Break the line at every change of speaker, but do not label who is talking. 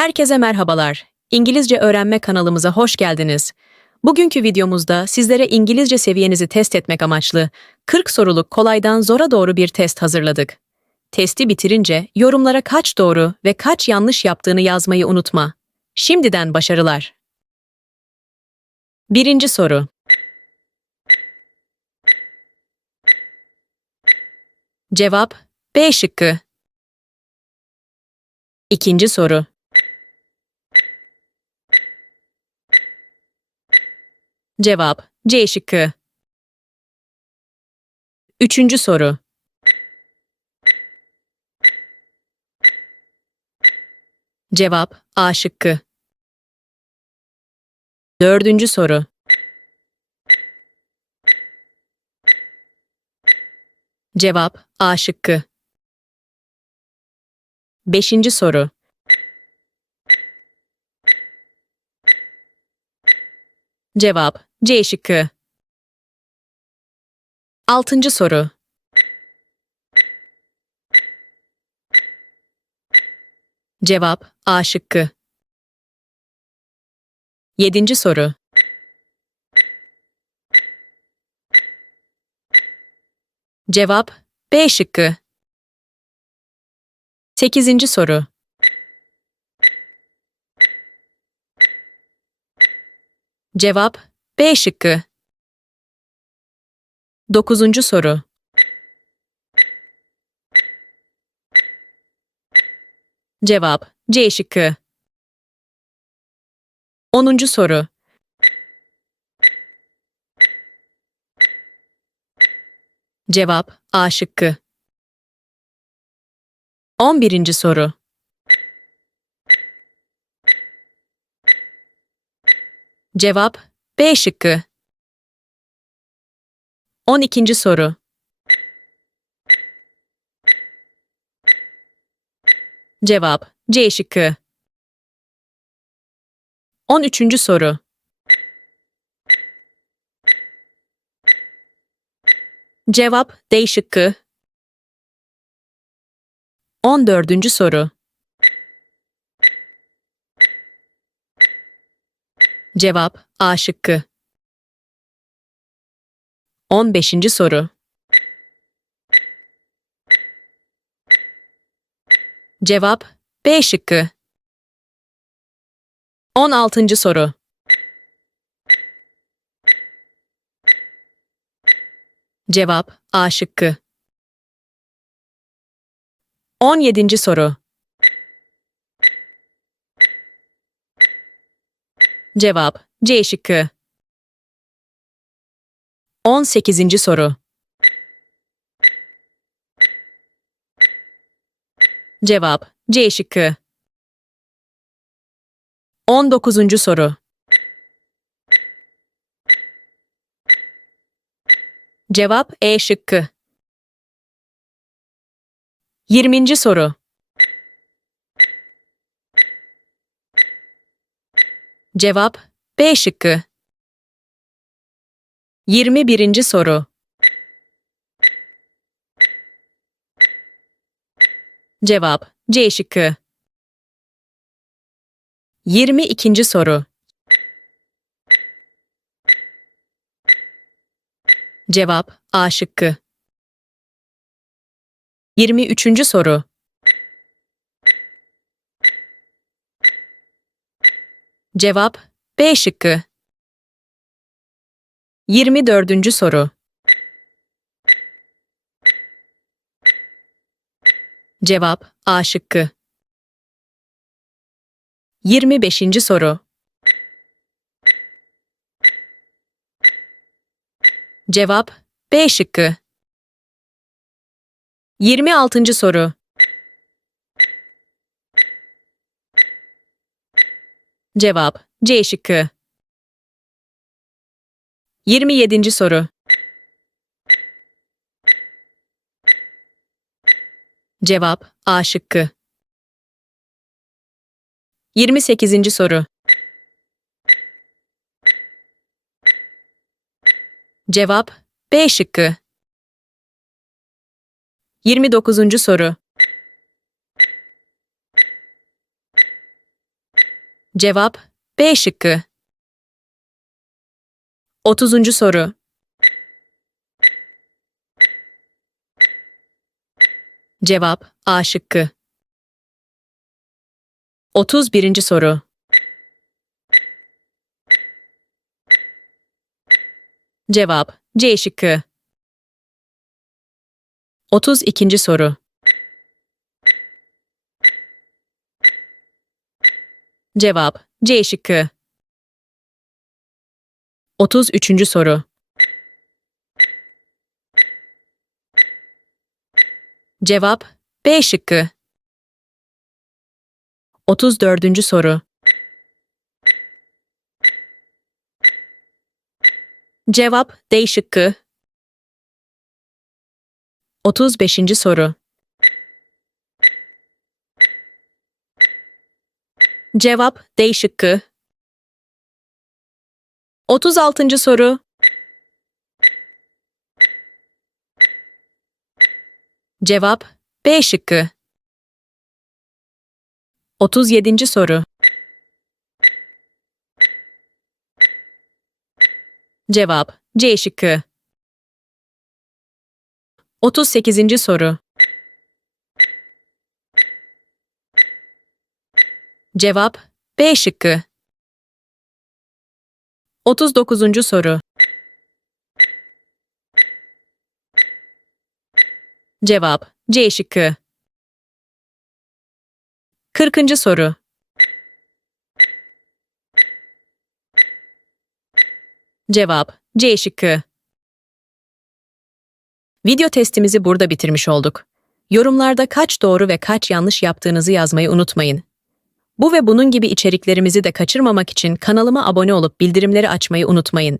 Herkese merhabalar. İngilizce öğrenme kanalımıza hoş geldiniz. Bugünkü videomuzda sizlere İngilizce seviyenizi test etmek amaçlı 40 soruluk kolaydan zora doğru bir test hazırladık. Testi bitirince yorumlara kaç doğru ve kaç yanlış yaptığını yazmayı unutma. Şimdiden başarılar. Birinci soru. Cevap B şıkkı. İkinci soru. Cevap C şıkkı. Üçüncü soru. Cevap A şıkkı. Dördüncü soru. Cevap A şıkkı. Beşinci soru. Cevap C şıkkı. Altıncı soru. Cevap A şıkkı. Yedinci soru. Cevap B şıkkı. Sekizinci soru. Cevap B şıkkı. Dokuzuncu soru. Cevap C şıkkı. Onuncu soru. Cevap A şıkkı. On birinci soru. Cevap B şıkkı. 12. soru. Cevap C şıkkı. 13. soru. Cevap D şıkkı. 14. soru. Cevap A şıkkı. 15. soru. Cevap B şıkkı. 16. soru. Cevap A şıkkı. 17. soru. Cevap C şıkkı. 18. soru. Cevap C şıkkı. 19. soru. Cevap E şıkkı. 20. soru. Cevap B şıkkı. 21. soru. Cevap C şıkkı. 22. soru. Cevap A şıkkı. 23. soru. Cevap B şıkkı. 24. soru. Cevap A şıkkı. 25. soru. Cevap B şıkkı. 26. soru. Cevap C şıkkı. 27. soru. Cevap A şıkkı. 28. soru. Cevap B şıkkı. 29. soru. Cevap B şıkkı. 30. soru. Cevap A şıkkı. 31. soru. Cevap C şıkkı. 32. soru. Cevap C şıkkı. 33. soru. Cevap B şıkkı. 34. soru. Cevap D şıkkı. 35. soru. Cevap D şıkkı. 36. soru. Cevap B şıkkı. 37. soru. Cevap C şıkkı. 38. soru. Cevap B şıkkı. 39. soru. Cevap C şıkkı. 40. soru. Cevap C şıkkı. Video testimizi burada bitirmiş olduk. Yorumlarda kaç doğru ve kaç yanlış yaptığınızı yazmayı unutmayın. Bu ve bunun gibi içeriklerimizi de kaçırmamak için kanalıma abone olup bildirimleri açmayı unutmayın.